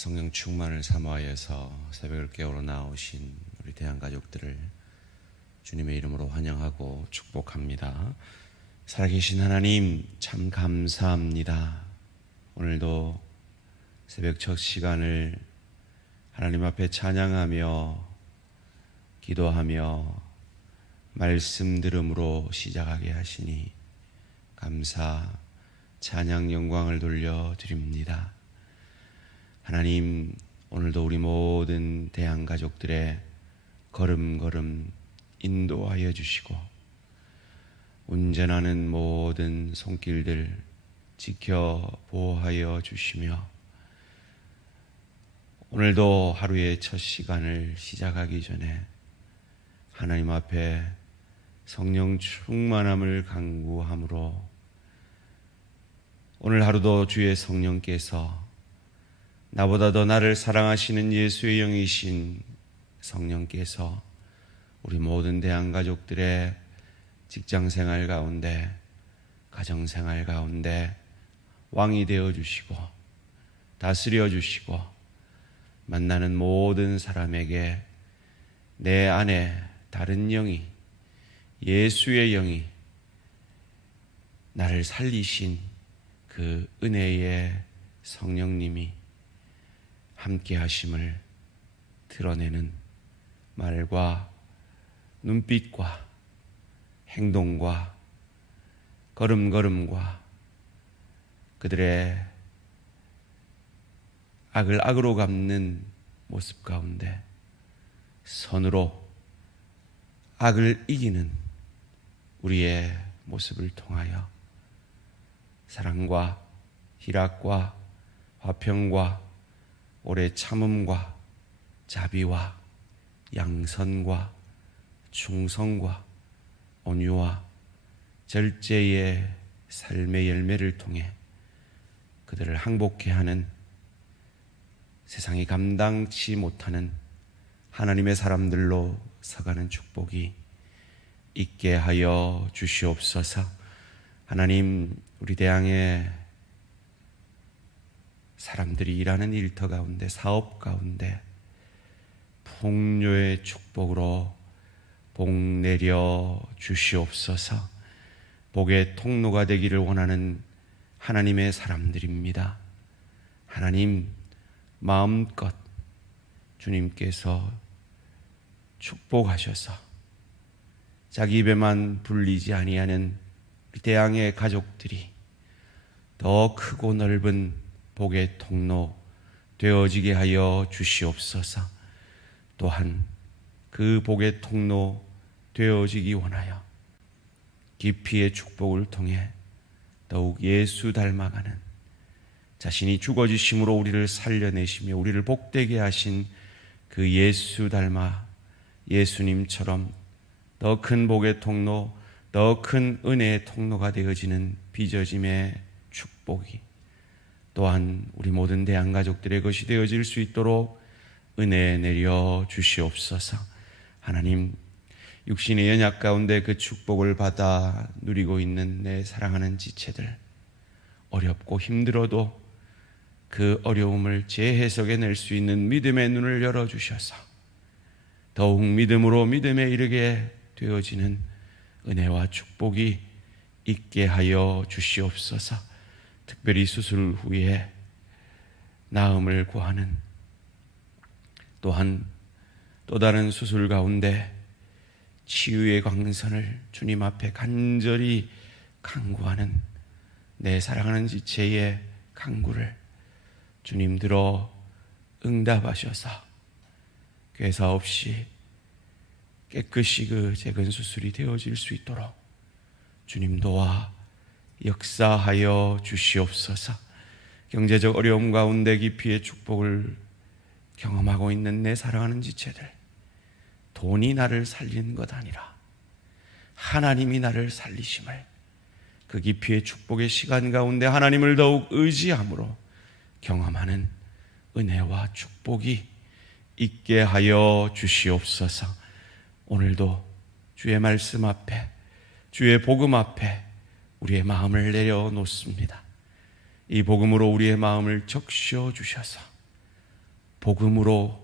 성령 충만을 사모하여서 새벽을 깨우러 나오신 우리 대한가족들을 주님의 이름으로 환영하고 축복합니다. 살아계신 하나님 참 감사합니다. 오늘도 새벽 첫 시간을 하나님 앞에 찬양하며 기도하며 말씀 들음으로 시작하게 하시니 감사, 찬양, 영광을 돌려드립니다. 하나님, 오늘도 우리 모든 대한가족들의 걸음걸음 인도하여 주시고 운전하는 모든 손길들 지켜 보호하여 주시며 오늘도 하루의 첫 시간을 시작하기 전에 하나님 앞에 성령 충만함을 간구함으로 오늘 하루도 주의 성령께서 나보다 더 나를 사랑하시는 예수의 영이신 성령께서 우리 모든 대한가족들의 직장생활 가운데 가정생활 가운데 왕이 되어주시고 다스려 주시고 만나는 모든 사람에게 내 안에 다른 영이 예수의 영이 나를 살리신 그 은혜의 성령님이 함께 하심을 드러내는 말과 눈빛과 행동과 걸음걸음과 그들의 악을 악으로 갚는 모습 가운데 선으로 악을 이기는 우리의 모습을 통하여 사랑과 희락과 화평과 오래 참음과 자비와 양선과 충성과 온유와 절제의 삶의 열매를 통해 그들을 항복케 하는 세상이 감당치 못하는 하나님의 사람들로 서가는 축복이 있게 하여 주시옵소서. 하나님, 우리 대항의 사람들이 일하는 일터 가운데 사업 가운데 풍요의 축복으로 복 내려 주시옵소서. 복의 통로가 되기를 원하는 하나님의 사람들입니다. 하나님, 마음껏 주님께서 축복하셔서 자기 입에만 불리지 아니하는 우리 대항의 가족들이 더 크고 넓은 복의 통로 되어지게 하여 주시옵소서. 또한 그 복의 통로 되어지기 원하여 깊이의 축복을 통해 더욱 예수 닮아가는 자신이 죽어지심으로 우리를 살려내시며 우리를 복되게 하신 그 예수 닮아 예수님처럼 더 큰 복의 통로, 더 큰 은혜의 통로가 되어지는 빚어짐의 축복이 또한 우리 모든 대한가족들의 것이 되어질 수 있도록 은혜 내려 주시옵소서. 하나님, 육신의 연약 가운데 그 축복을 받아 누리고 있는 내 사랑하는 지체들, 어렵고 힘들어도 그 어려움을 재해석해낼 수 있는 믿음의 눈을 열어주셔서 더욱 믿음으로 믿음에 이르게 되어지는 은혜와 축복이 있게 하여 주시옵소서. 특별히 수술 후에 나음을 구하는 또한 또 다른 수술 가운데 치유의 광선을 주님 앞에 간절히 간구하는 내 사랑하는 지체의 간구를 주님 들어 응답하셔서 괴사 없이 깨끗이 그 재건 수술이 되어질 수 있도록 주님 도와 역사하여 주시옵소서. 경제적 어려움 가운데 깊이의 축복을 경험하고 있는 내 사랑하는 지체들, 돈이 나를 살리는 것 아니라 하나님이 나를 살리심을 그 깊이의 축복의 시간 가운데 하나님을 더욱 의지함으로 경험하는 은혜와 축복이 있게 하여 주시옵소서. 오늘도 주의 말씀 앞에, 주의 복음 앞에 우리의 마음을 내려놓습니다. 이 복음으로 우리의 마음을 적셔 주셔서 복음으로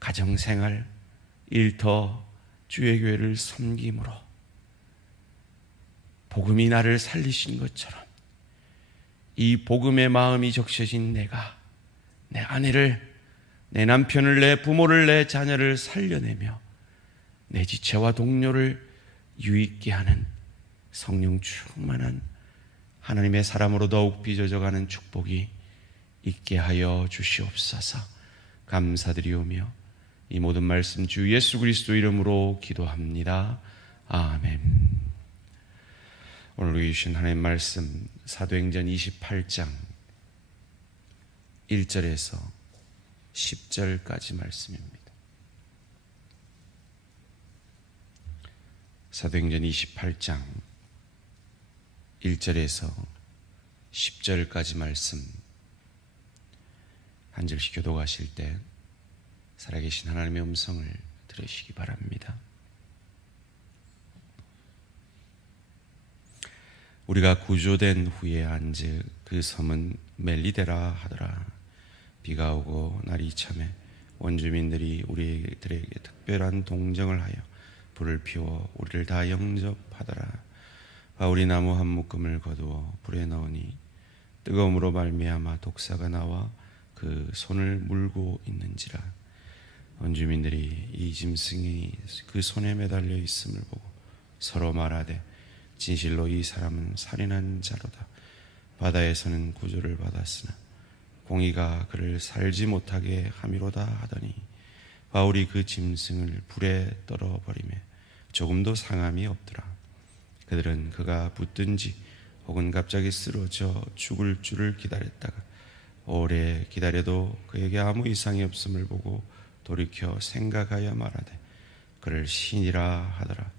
가정생활, 일터, 주의 교회를 섬김으로 복음이 나를 살리신 것처럼 이 복음의 마음이 적셔진 내가 내 아내를, 내 남편을, 내 부모를, 내 자녀를 살려내며 내 지체와 동료를 유익게 하는 성령 충만한 하나님의 사람으로 더욱 빚어져가는 축복이 있게 하여 주시옵소서. 감사드리오며 이 모든 말씀 주 예수 그리스도 이름으로 기도합니다. 아멘. 오늘 주신 하나님 말씀 사도행전 28장 1절에서 10절까지 말씀입니다. 사도행전 28장 1절에서 10절까지 말씀 한 절씩 교독하실 때 살아계신 하나님의 음성을 들으시기 바랍니다. 우리가 구조된 후에 안즉 그 섬은 멜리데라 하더라. 비가 오고 날이 참에 원주민들이 우리들에게 특별한 동정을 하여 불을 피워 우리를 다 영접하더라. 바울이 나무 한 묶음을 거두어 불에 넣으니 뜨거움으로 말미암아 독사가 나와 그 손을 물고 있는지라. 원주민들이 이 짐승이 그 손에 매달려 있음을 보고 서로 말하되 진실로 이 사람은 살인한 자로다. 바다에서는 구조를 받았으나 공의가 그를 살지 못하게 함이로다 하더니 바울이 그 짐승을 불에 떨어버리매 조금도 상함이 없더라. 그들은 그가 붙든지 혹은 갑자기 쓰러져 죽을 줄을 기다렸다가 오래 기다려도 그에게 아무 이상이 없음을 보고 돌이켜 생각하여 말하되 그를 신이라 하더라.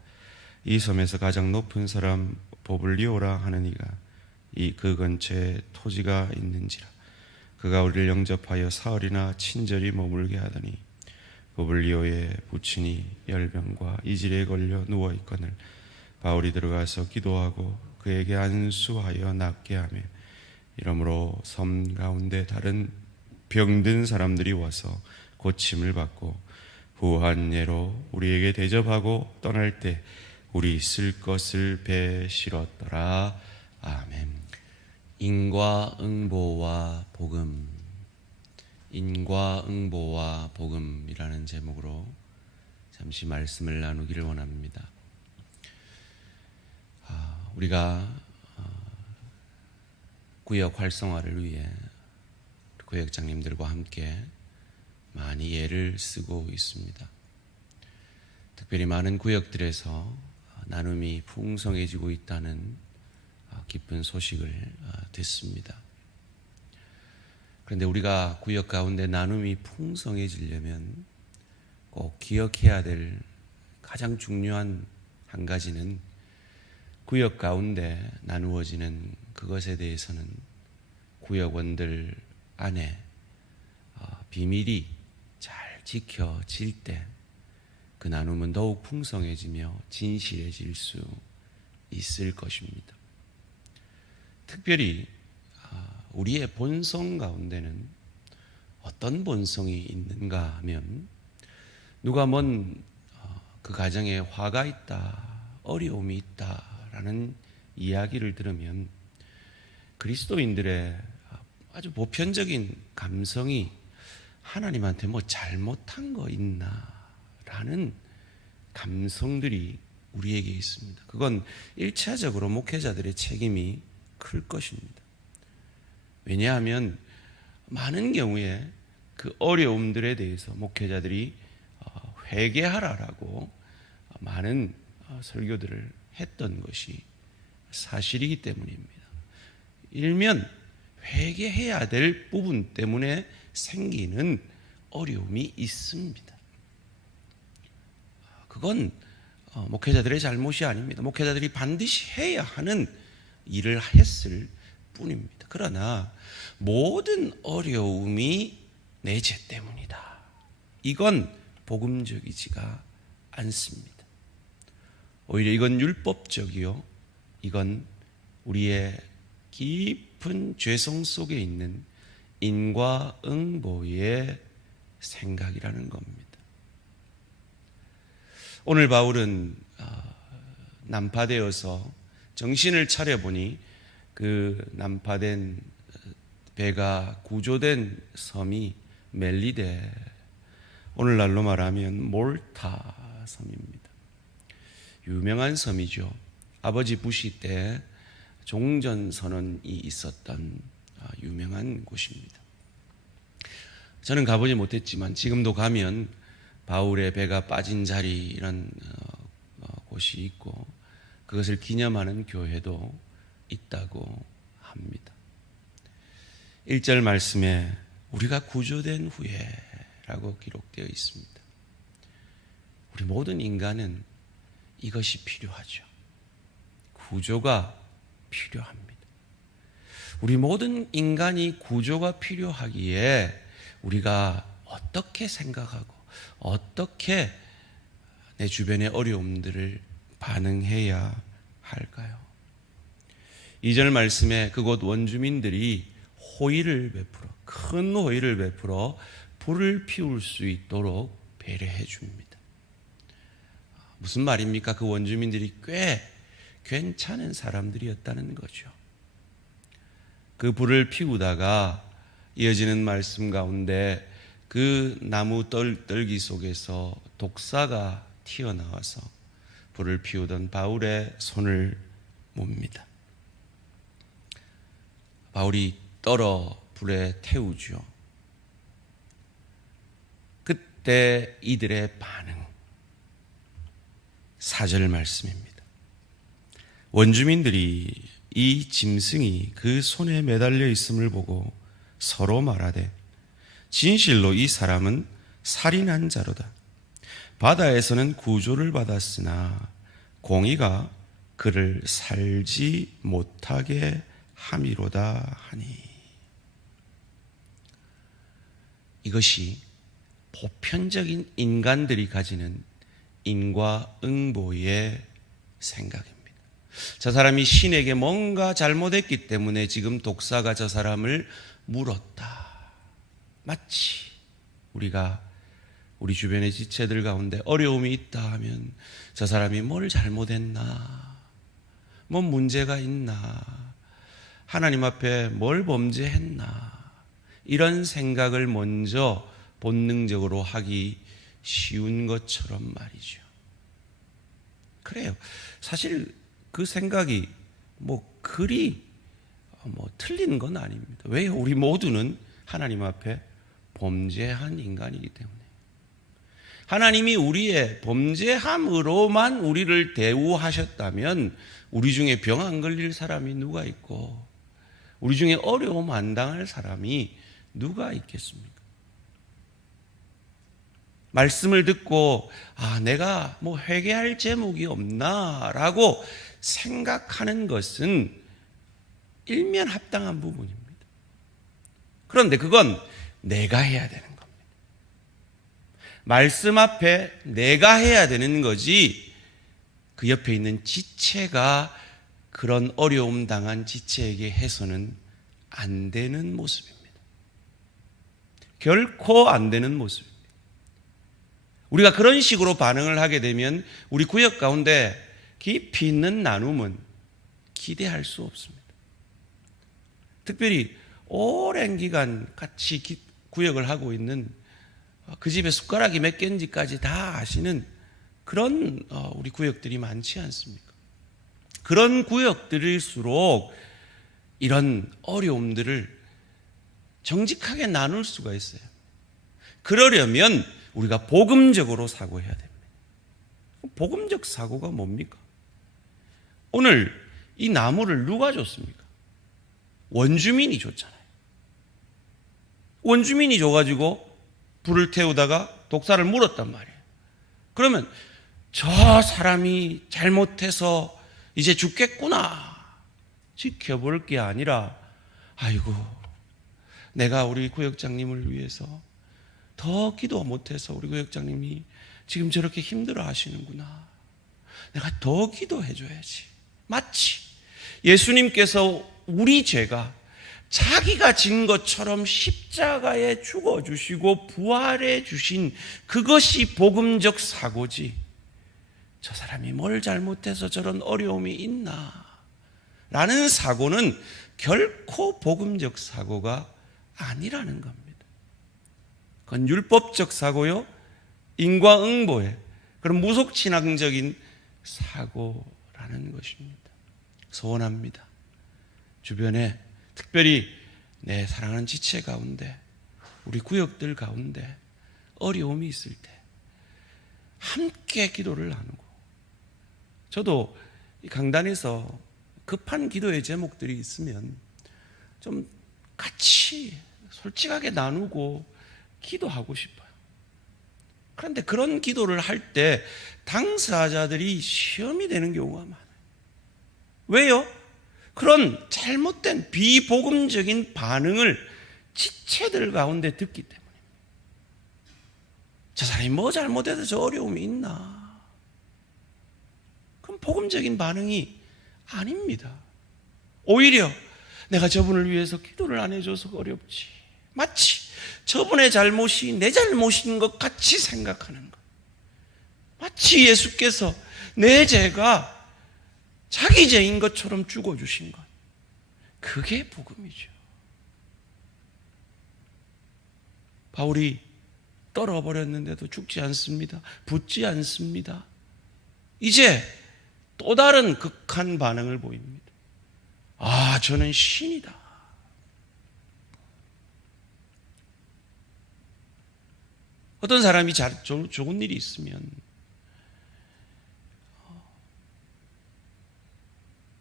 이 섬에서 가장 높은 사람 보블리오라 하는 이가 그 근처에 토지가 있는지라. 그가 우리를 영접하여 사흘이나 친절히 머물게 하더니 보블리오의 부친이 열병과 이질에 걸려 누워있거늘 바울이 들어가서 기도하고 그에게 안수하여 낫게 하며 이러므로 섬 가운데 다른 병든 사람들이 와서 고침을 받고 후한 예로 우리에게 대접하고 떠날 때 우리 쓸 것을 배에 실었더라. 아멘. 인과응보와 복음, 인과응보와 복음이라는 제목으로 잠시 말씀을 나누기를 원합니다. 우리가 구역 활성화를 위해 구역장님들과 함께 많이 애를 쓰고 있습니다. 특별히 많은 구역들에서 나눔이 풍성해지고 있다는 기쁜 소식을 듣습니다. 그런데 우리가 구역 가운데 나눔이 풍성해지려면 꼭 기억해야 될 가장 중요한 한 가지는 구역 가운데 나누어지는 그것에 대해서는 구역원들 안에 비밀이 잘 지켜질 때 그 나눔은 더욱 풍성해지며 진실해질 수 있을 것입니다. 특별히 우리의 본성 가운데는 어떤 본성이 있는가 하면 누가 그 가정에 화가 있다, 어려움이 있다라는 이야기를 들으면 그리스도인들의 아주 보편적인 감성이 하나님한테 뭐 잘못한 거 있나 라는 감성들이 우리에게 있습니다. 그건 1차적으로 목회자들의 책임이 클 것입니다. 왜냐하면 많은 경우에 그 어려움들에 대해서 목회자들이 회개하라라고 많은 설교들을 했던 것이 사실이기 때문입니다. 일면 회개해야 될 부분 때문에 생기는 어려움이 있습니다. 그건 목회자들의 잘못이 아닙니다. 목회자들이 반드시 해야 하는 일을 했을 뿐입니다. 그러나 모든 어려움이 내 죄 때문이다. 이건 복음적이지가 않습니다. 오히려 이건 율법적이요. 이건 우리의 깊은 죄성 속에 있는 인과응보의 생각이라는 겁니다. 오늘 바울은 난파되어서 정신을 차려보니 그 난파된 배가 구조된 섬이 멜리데, 오늘날로 말하면 몰타 섬입니다. 유명한 섬이죠. 아버지 부시 때 종전선언이 있었던 유명한 곳입니다. 저는 가보지 못했지만 지금도 가면 바울의 배가 빠진 자리 이런 곳이 있고 그것을 기념하는 교회도 있다고 합니다. 1절 말씀에 우리가 구조된 후에 라고 기록되어 있습니다. 우리 모든 인간은 이것이 필요하죠. 구조가 필요합니다. 우리 모든 인간이 구조가 필요하기에 우리가 어떻게 생각하고 어떻게 내 주변의 어려움들을 반응해야 할까요? 2절 말씀에 그곳 원주민들이 호의를 베풀어, 큰 호의를 베풀어 불을 피울 수 있도록 배려해 줍니다. 무슨 말입니까? 그 원주민들이 꽤 괜찮은 사람들이었다는 거죠. 그 불을 피우다가 이어지는 말씀 가운데 그 나무 떨기 속에서 독사가 튀어나와서 불을 피우던 바울의 손을 뭅니다. 바울이 떨어 불에 태우죠. 그때 이들의 반응, 4절 말씀입니다. 원주민들이 이 짐승이 그 손에 매달려 있음을 보고 서로 말하되 진실로 이 사람은 살인한 자로다. 바다에서는 구조를 받았으나 공의가 그를 살지 못하게 함이로다 하니. 이것이 보편적인 인간들이 가지는 인과응보의 생각입니다. 저 사람이 신에게 뭔가 잘못했기 때문에 지금 독사가 저 사람을 물었다. 마치 우리가 우리 주변의 지체들 가운데 어려움이 있다 하면 저 사람이 뭘 잘못했나, 뭔 문제가 있나, 하나님 앞에 뭘 범죄했나, 이런 생각을 먼저 본능적으로 하기 쉬운 것처럼 말이죠. 그래요. 사실 그 생각이 그리 틀린 건 아닙니다. 왜요? 우리 모두는 하나님 앞에 범죄한 인간이기 때문에. 하나님이 우리의 범죄함으로만 우리를 대우하셨다면 우리 중에 병 안 걸릴 사람이 누가 있고 우리 중에 어려움 안 당할 사람이 누가 있겠습니까? 말씀을 듣고 내가 회개할 제목이 없나라고 생각하는 것은 일면 합당한 부분입니다. 그런데 그건 내가 해야 되는 겁니다. 말씀 앞에 내가 해야 되는 거지 그 옆에 있는 지체가 그런 어려움 당한 지체에게 해서는 안 되는 모습입니다. 결코 안 되는 모습입니다. 우리가 그런 식으로 반응을 하게 되면 우리 구역 가운데 깊이 있는 나눔은 기대할 수 없습니다. 특별히 오랜 기간 같이 구역을 하고 있는 그 집에 숟가락이 몇 개인지까지 다 아시는 그런 우리 구역들이 많지 않습니까? 그런 구역들일수록 이런 어려움들을 정직하게 나눌 수가 있어요. 그러려면 우리가 복음적으로 사고해야 됩니다. 복음적 사고가 뭡니까? 오늘 이 나무를 누가 줬습니까? 원주민이 줬잖아요. 원주민이 줘가지고 불을 태우다가 독사를 물었단 말이에요. 그러면 저 사람이 잘못해서 이제 죽겠구나 지켜볼 게 아니라 아이고 내가 우리 구역장님을 위해서 더 기도 못해서 우리 구역장님이 지금 저렇게 힘들어 하시는구나, 내가 더 기도해 줘야지. 마치 예수님께서 우리 죄가 자기가 진 것처럼 십자가에 죽어주시고 부활해 주신 그것이 복음적 사고지, 저 사람이 뭘 잘못해서 저런 어려움이 있나 라는 사고는 결코 복음적 사고가 아니라는 겁니다. 그건 율법적 사고요, 인과응보의 그런 무속신앙적인 사고라는 것입니다. 소원합니다. 주변에 특별히 내 사랑하는 지체 가운데, 우리 구역들 가운데 어려움이 있을 때 함께 기도를 나누고, 저도 이 강단에서 급한 기도의 제목들이 있으면 좀 같이 솔직하게 나누고 기도하고 싶어요. 그런데 그런 기도를 할 때 당사자들이 시험이 되는 경우가 많아요. 왜요? 그런 잘못된 비복음적인 반응을 지체들 가운데 듣기 때문입니다. 저 사람이 뭐 잘못해서 저 어려움이 있나? 그럼 복음적인 반응이 아닙니다. 오히려 내가 저분을 위해서 기도를 안 해줘서 어렵지, 마치 저분의 잘못이 내 잘못인 것 같이 생각하는 것, 마치 예수께서 내 죄가 자기 죄인 것처럼 죽어주신 것, 그게 복음이죠. 바울이 떨어버렸는데도 죽지 않습니다. 붙지 않습니다. 이제 또 다른 극한 반응을 보입니다. 아, 저는 신이다. 어떤 사람이 좋은 일이 있으면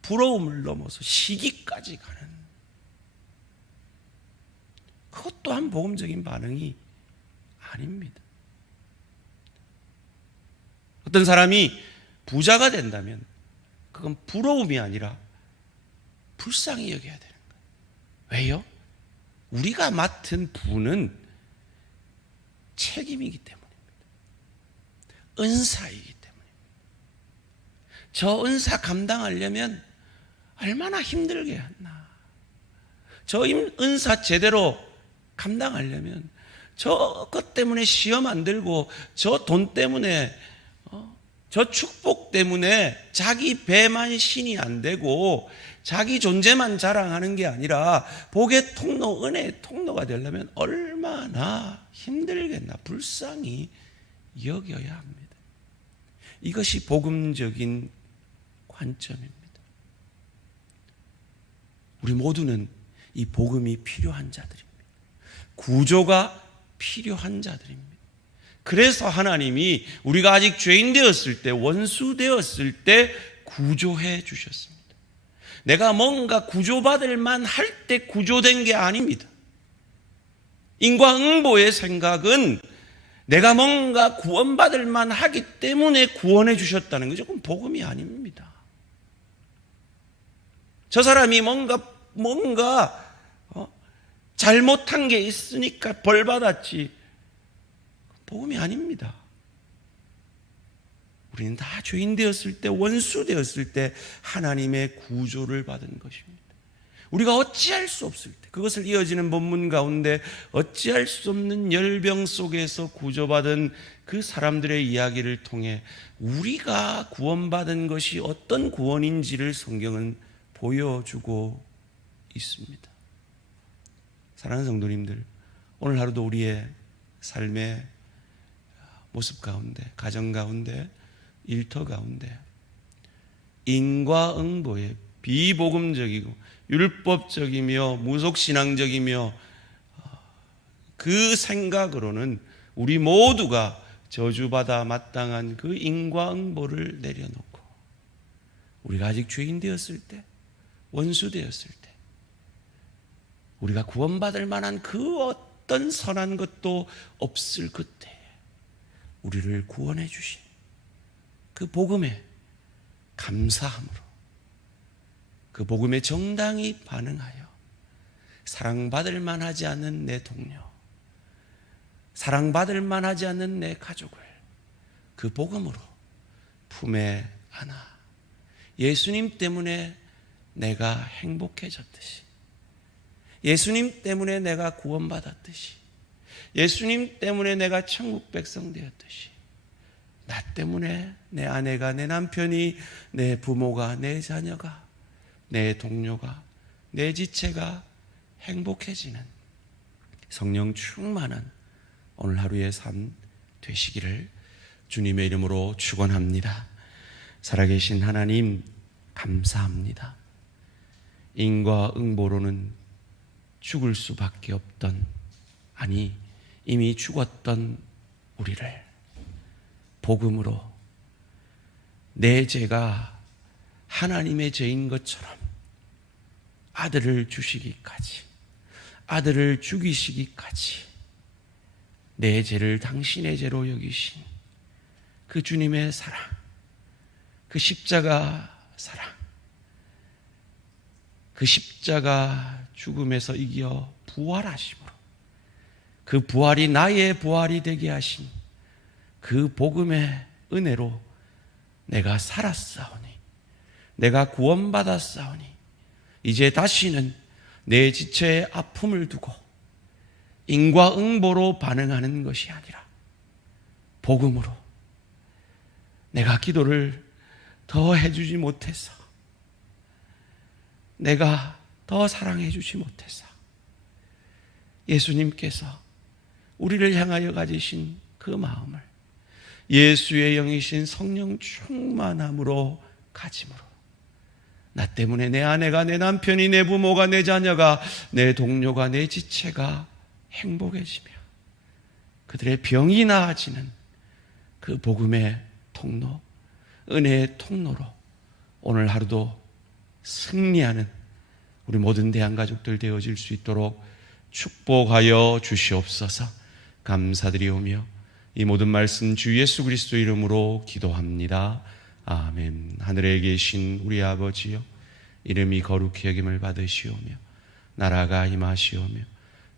부러움을 넘어서 시기까지 가는, 그것 또한 복음적인 반응이 아닙니다. 어떤 사람이 부자가 된다면 그건 부러움이 아니라 불쌍히 여겨야 되는 거예요. 왜요? 우리가 맡은 부는 책임이기 때문입니다. 은사이기 때문입니다. 저 은사 감당하려면 얼마나 힘들게 했나. 저 은사 제대로 감당하려면 저것 때문에 시험 안 들고, 저 돈 때문에, 저 축복 때문에 자기 배만 신이 안 되고 자기 존재만 자랑하는 게 아니라 복의 통로, 은혜의 통로가 되려면 얼마나 힘들겠나, 불쌍히 여겨야 합니다. 이것이 복음적인 관점입니다. 우리 모두는 이 복음이 필요한 자들입니다. 구조가 필요한 자들입니다. 그래서 하나님이 우리가 아직 죄인 되었을 때, 원수 되었을 때 구조해 주셨습니다. 내가 뭔가 구조받을 만할 때 구조된 게 아닙니다. 인과응보의 생각은 내가 뭔가 구원받을 만하기 때문에 구원해 주셨다는 거죠. 그건 복음이 아닙니다. 저 사람이 뭔가 잘못한 게 있으니까 벌 받았지, 복음이 아닙니다. 우리는 다 죄인 되었을 때, 원수 되었을 때 하나님의 구조를 받은 것입니다. 우리가 어찌할 수 없을 때, 그것을 이어지는 본문 가운데 어찌할 수 없는 열병 속에서 구조받은 그 사람들의 이야기를 통해 우리가 구원받은 것이 어떤 구원인지를 성경은 보여주고 있습니다. 사랑하는 성도님들, 오늘 하루도 우리의 삶의 모습 가운데, 가정 가운데, 일터 가운데 인과응보의 비복음적이고 율법적이며 무속신앙적이며 그 생각으로는 우리 모두가 저주받아 마땅한 그 인과응보를 내려놓고, 우리가 아직 죄인 되었을 때, 원수 되었을 때, 우리가 구원받을 만한 그 어떤 선한 것도 없을 그때 우리를 구원해 주신 그 복음에 감사함으로, 그 복음에 정당히 반응하여 사랑받을 만하지 않는 내 동료, 사랑받을 만하지 않는 내 가족을 그 복음으로 품에 안아 예수님 때문에 내가 행복해졌듯이 예수님 때문에 내가 구원받았듯이, 예수님 때문에 내가 천국 백성 되었듯이, 나 때문에 내 아내가, 내 남편이, 내 부모가, 내 자녀가, 내 동료가, 내 지체가 행복해지는 성령 충만한 오늘 하루의 삶 되시기를 주님의 이름으로 축원합니다. 살아계신 하나님 감사합니다. 인과응보로는 죽을 수밖에 없던, 아니 이미 죽었던 우리를 복음으로 내 죄가 하나님의 죄인 것처럼 아들을 주시기까지, 아들을 죽이시기까지 내 죄를 당신의 죄로 여기신 그 주님의 사랑, 그 십자가 사랑, 그 십자가 죽음에서 이겨 부활하심으로 그 부활이 나의 부활이 되게 하신 그 복음의 은혜로 내가 살았사오니, 내가 구원받았사오니, 이제 다시는 내 지체의 아픔을 두고 인과응보로 반응하는 것이 아니라 복음으로, 내가 기도를 더 해주지 못해서, 내가 더 사랑해 주지 못해서 예수님께서 우리를 향하여 가지신 그 마음을 예수의 영이신 성령 충만함으로 가짐으로 나 때문에 내 아내가, 내 남편이, 내 부모가, 내 자녀가, 내 동료가, 내 지체가 행복해지며 그들의 병이 나아지는 그 복음의 통로, 은혜의 통로로 오늘 하루도 승리하는 우리 모든 대한가족들 되어질 수 있도록 축복하여 주시옵소서. 감사드리오며 이 모든 말씀 주 예수 그리스도 이름으로 기도합니다. 아멘. 하늘에 계신 우리 아버지여, 이름이 거룩히 여김을 받으시오며 나라가 임하시오며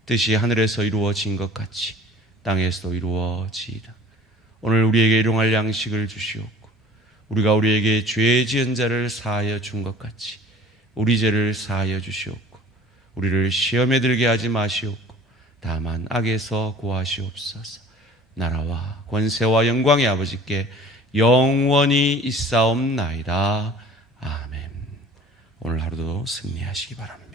뜻이 하늘에서 이루어진 것 같이 땅에서도 이루어지이다. 오늘 우리에게 일용할 양식을 주시옵고 우리가 우리에게 죄 지은 자를 사하여 준 것 같이 우리 죄를 사하여 주시옵고 우리를 시험에 들게 하지 마시옵고 다만 악에서 구하시옵소서. 나라와 권세와 영광의 아버지께 영원히 있사옵나이다. 아멘. 오늘 하루도 승리하시기 바랍니다.